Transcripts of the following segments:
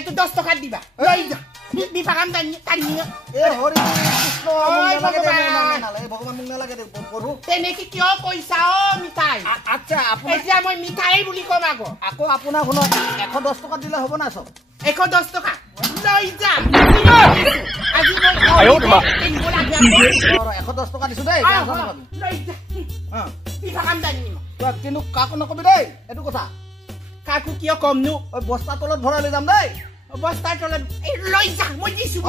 Itu 10 টকা দিবা লৈ যা বিপা কাম টানি এ হৰি কৃষ্ণ ভগৱান মোক নালাগে দে পঢ়ো তেনেকি কিয় কৈছা অ মিঠাই আচ্ছা আপুনি এতিয়া মই মিঠাই বুলি কম আকৌ আপোনাৰ শুনক 110 টকা দিলে হ'ব না সব 110 টকা লৈ যা আজি মই 110 টকা দিছো দেই লৈ যা বিপা কাম টানি কিন্তু কাকো নকবি দেই এইটো কথা কাকো কিয় কমনো ওই বস্তা তলত ভৰাই লৈ যাম দেই বস্তাৰ তলত লৈ যা মই দিছো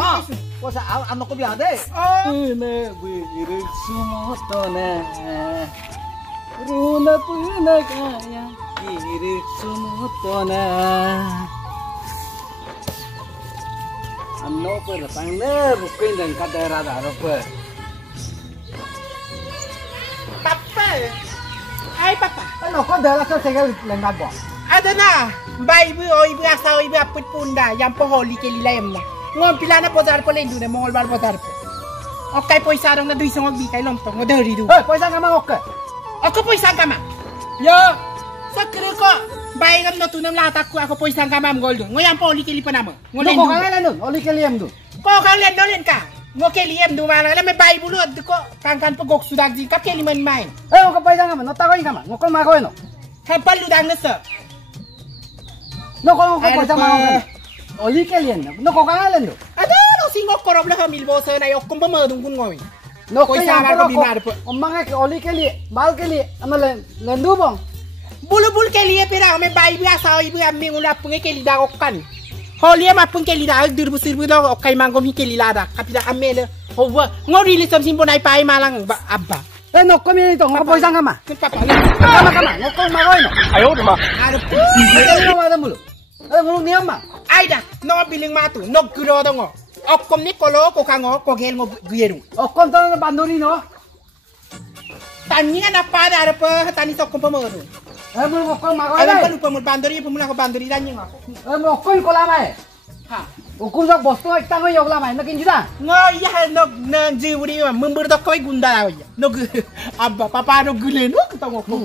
কৈছা আৰু নকবি আ দেই নে বুইৰে সুমতনে ৰুনা পুনা Gaya কিৰে সুমতনে anno per tangle bukin dan kadera darope papa ai papa noko dala ka segel lengat bo ada na baibu oi bu asa oi bu aput punda yang poholi ke lilaem na ngom pilana bazar ko lendu ne mongolbar bazar ko okai poisa rong na 200 ngok bi kai lom tong ngodari du poisa kama okke ako poisa kama yo sakre ko bayam no tunam latak ko ako poisa kama am goldo ngoyam poholi ke lipan am ngolen ko kala no oli ke liam du ko kalen no len ka ngo ke liam du wala le me baibu lu ad ko kan pagok sudag ji ka ke liman main ko poisa kama no tagoy kama ngokol magoy no kapal lu dang na sa no ko poisa ma oli ke liam no ko kala no ada no singo korob la hamil bo sa na yok kum ba dum kun ngoy no ko sama ko binar po omanga ke oli ke liye bal ke liye amale lendu bong bulubul ke liye pera me bai bi asa ibu amme ngula punge ke lida okkan holi ma pung ke lida dirbu sirbu do okai mango mi ke lida kapida amme le howa ngori li sam simbo nai pai malang abba no ko mi to ngo poisa kama papa kama ngokol magoy no ayo ma ada no ma mulu mulu niam ma aida no biling matu no guro do ngo okkom ni kolo ko kango ko gel ngo guyeru okkom to banduri no tani na pada ara pa tani sok ko moru mulu ngokol magoy alam pa lupa mul banduri pumula ko banduri dan ngo ngokol ko la mai ha ukur sok bosto ekta ngoy yogla mai no kinjida ngo ya no na jiwri ma mumbur do koy gunda ya no abba papa no gule no to ngo ko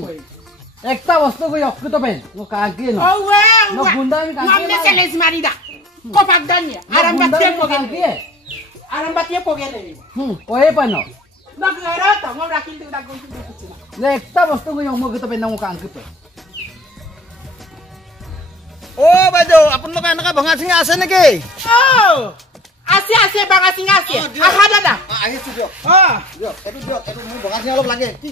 ekta bosto ko yok to ben no ka ki no oh wa no gunda mi ka ki no seles marida ko pagdanya aram batia ko gele aram batia ko gele oe pa no no garo to ngo rakil tu da gon tu kuchina le ekta bosto ko yok mo to ben no ka ki pe ও বাইদেউ আপোনালোক এনেকা ভঙা চিঙা আছে নেকি oh আছে বাঙা চিঙা আছে আহা দাদা আহিছো দিয়ক দিয়ক এটো মোৰ বগা চিঙা অলপ লাগে কি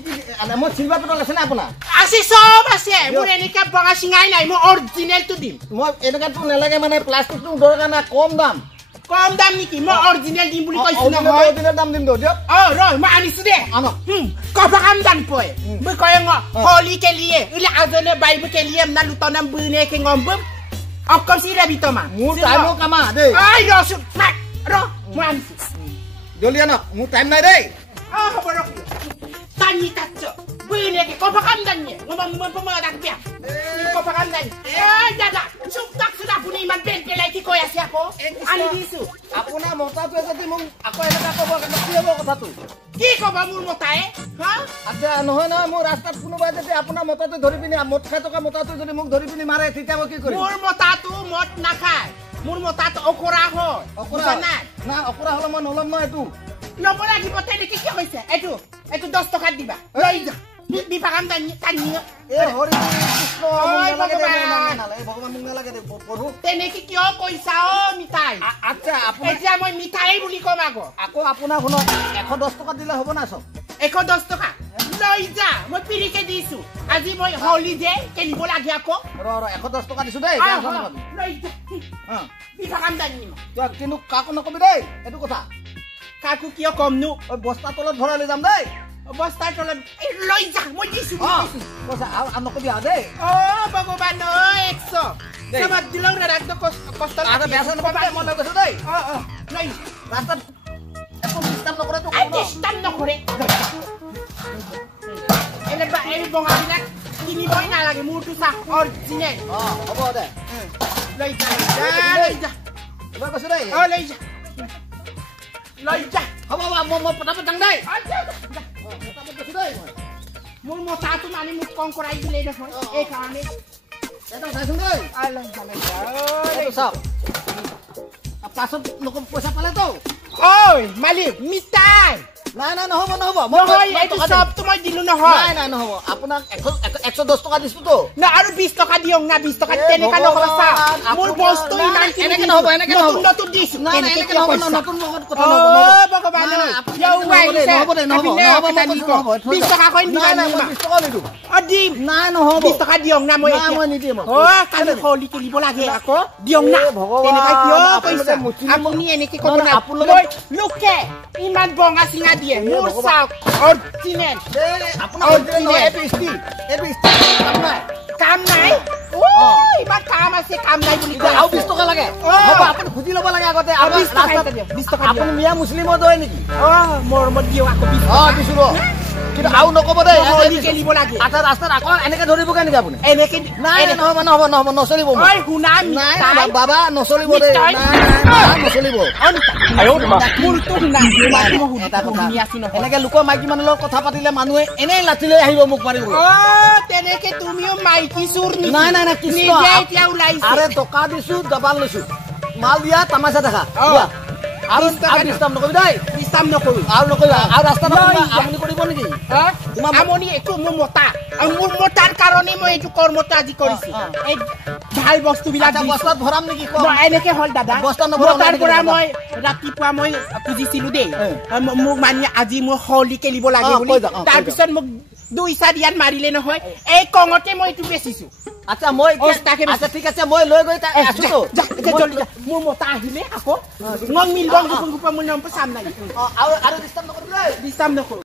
মই চিলভাৰ পেট্ৰল আছে না আপোনাৰ আছে সব আছে মোৰ এনেকা বগা চিঙাই নাই মই অৰিজিনেল তো দিম মই এনেকা তো নালাগে মানে প্লাষ্টিক তো দৰকাৰ না কম দাম নেকি মই অৰিজিনেল দিম বুলি কৈছো না মই অৰিজিনেল দাম দিম দিয়ক ৰয় মই আনিছো দে আনো কবা কাম দান পয় মই কয় ng holy ke liye ila azone bible ke liye na lutonam bune ke ngombum okkom sira bitoma মোৰ টাইমো কামা দেই ay rosu ro মই আনিছো জলদি আনক মোৰ টাইম নাই দেই borok tani tatso bune ke kaba kaam dan niya ngomong mo pamadak biya kaba kaam dan dada suktak sudah puni man ben pelai ki koya siya ko ani disu আপোনাৰ মতাটোৱে যদি মোক আকৌ এনেকা ক'ব কি হ'ব কথাটো কি কবা মোৰ মতাই হা আচ্ছা নহয় মোৰ ৰাস্তাত কোনোবাই যদি আপোনাৰ মতাটো ধৰি পিনি মত খাই থকা মতাটো যদি মোক ধৰি পিনি মাৰে তেতিয়া মই কি কৰিম মোৰ মতাটো মত নাখায় মোৰ মতাটো অকৰা হয় অকৰা না অকৰা হলে মই নলম ন এইটো লব লাগিব তেনেকে কি হৈছে এইটো 10 টকা দিবা লৈ যা বিপা কাম টানি হৰি কৃষ্ণ ভগৱান মোক নালাগে দে পঢ়ো তেনেকে কিয় কৈছা অ মিঠাই আচ্ছা এতিয়া মই মিঠাই বুলি কম আকৌ আপোনাৰ শুনক 110 টকা দিলে হ'ব না সব 110 টকা লৈ যা মই পিৰিকে দিছো আজি মই হলিডে কেনিব লাগে আকৌ 110 টকা দিছো দেই লৈ যা বিপা কাম টানি কিন্তু কাকো নকবি দেই এইটো কথা কাকো কিয় কমনো বস্তা তলত ভৰাই লৈ যাম দেই বস্তাৰ তলত লৈ যা মই দিছো কৈছা আৰু নকবি দেই ভগৱান 100 সবাত দিলং ৰাখতো কষ্ট আৰু বেয়া নকবি মই লৈ গৈছো দেই লৈ ৰাস্তাত একো ডিস্টাৰ্ব নকৰে তো ডিস্টাৰ্ব নকৰে এনে বঙাবিলাক কিনিবই নালাগে মোৰটো চা অৰিজিনেল হ'ব দে লৈ যা লৈ গৈছো দেই লৈ যা হ'ব মই পটাপট যাম দেই মোৰ মতাটো মানে মোক কম কৰাই দিলে নহয় এই কাৰণে এটা চাইছোন দেই আলম চাওক পাছত নকম পইচা পালেতো ঐ মালিক মিঠাই নাই নাই নহ'ব নহ'ব নহয় এইটো চবটো মই দিলো নহয় নাই নাই নহ'ব আপোনাক 110 টকা দিছোতো না আৰু 20 টকা দিয়ক না 20 টকা তেনেকা নকৰা চা মোৰ বস্তু ইমান কি এনেকে নহ'ব এনেকে নহ'ব নতুন দিছো নাই নাই এনেকে নহ'ব নতুন লগত কথা অ নহ'ব ভগৱান নহ'ব দে নহ'ব 20 টকা কইন নাই নাই দিবা 20 টকা নিদো অ দিম নাই নহ'ব 20 টকা দিয়ক না মই নাই মই নিদিম অ কালি হলি খেলিব লাগে আকৌ দিয়ক না তেনেকা কিয় কৈছা আপুনি এনেকে ক'ব না মই লোকে ইমান বঙা চিঙা দিয়ে মোৰ চাওক অৰিজিনেল আপোনাৰ কাম নাই ইমান কাম আছে কাম নাই বুলি কয় আৰু 20 টকা লাগে হ'ব আপুনি খুজি ল'ব লাগে আগতে আৰু 20 টকা আপুনি মিয়া মুছলিমৰ দৰে নেকি মৰমত দিয়ক আকৌ 20 অ দিছো কিন্তু আৰু নকব দেই হলি খেলিব লাগে আচ্ছা ৰাস্তাত আকৌ এনেকে ধৰিব কেনেকে আপুনি এনেকে নাই নহ'ব নহ'ব নহ'ব নচলিব ঐ শুনা নাই বাবা নচলিব দেই নাই নাই নচলিব মোৰটো শুনা এটা কথা এনেকে লোকৰ মাইকী মানুহৰ লগত কথা পাতিলে মানুহে এনেই লাঠি লৈ আহিব মোক মাৰিব তেনেকে তুমিও মাইকী চোৰ নাই নাই নাই কৃষ্ণ এতিয়া ওলাইছে আৰে টকা দিছো দবাল লৈছো মাল দিয়া তামাচা দেখা আৰু ডিষ্টাৰ্ব নকৰিবি দেই ডিষ্টাৰ্ব নকৰো আৰু নকৰিবা আৰু ৰাস্তাত আপুনি কৰিব নেকি আমনি একো মোৰ মতা আৰু মোৰ মতাৰ কাৰণে মই এইটো কৰ্মটো আজি কৰিছো এই ভাল বস্তুবিলাক বস্তাত ভৰাম নেকি এনেকে হ'ল দাদা মতাৰ পৰা মই ৰাতিপুৱা মই খুজিছিলো দেই মোক মানে আজি মোৰ হলি খেলিব লাগে বুলি তাৰপিছত মোক 2 দিয়াত মাৰিলে নহয় এই কঙতে মই এইটো বেচিছো আচ্ছা মই আচ্ছা ঠিক আছে মই লৈ গৈ আছো জলদি মোৰ মতা আহিলে আকৌ মই মিলবং গুপন গুপন মোৰ নাম চাম নাই আৰু ডিষ্টাৰ্ব নকৰিবি ডিষ্টাৰ্ব নকৰো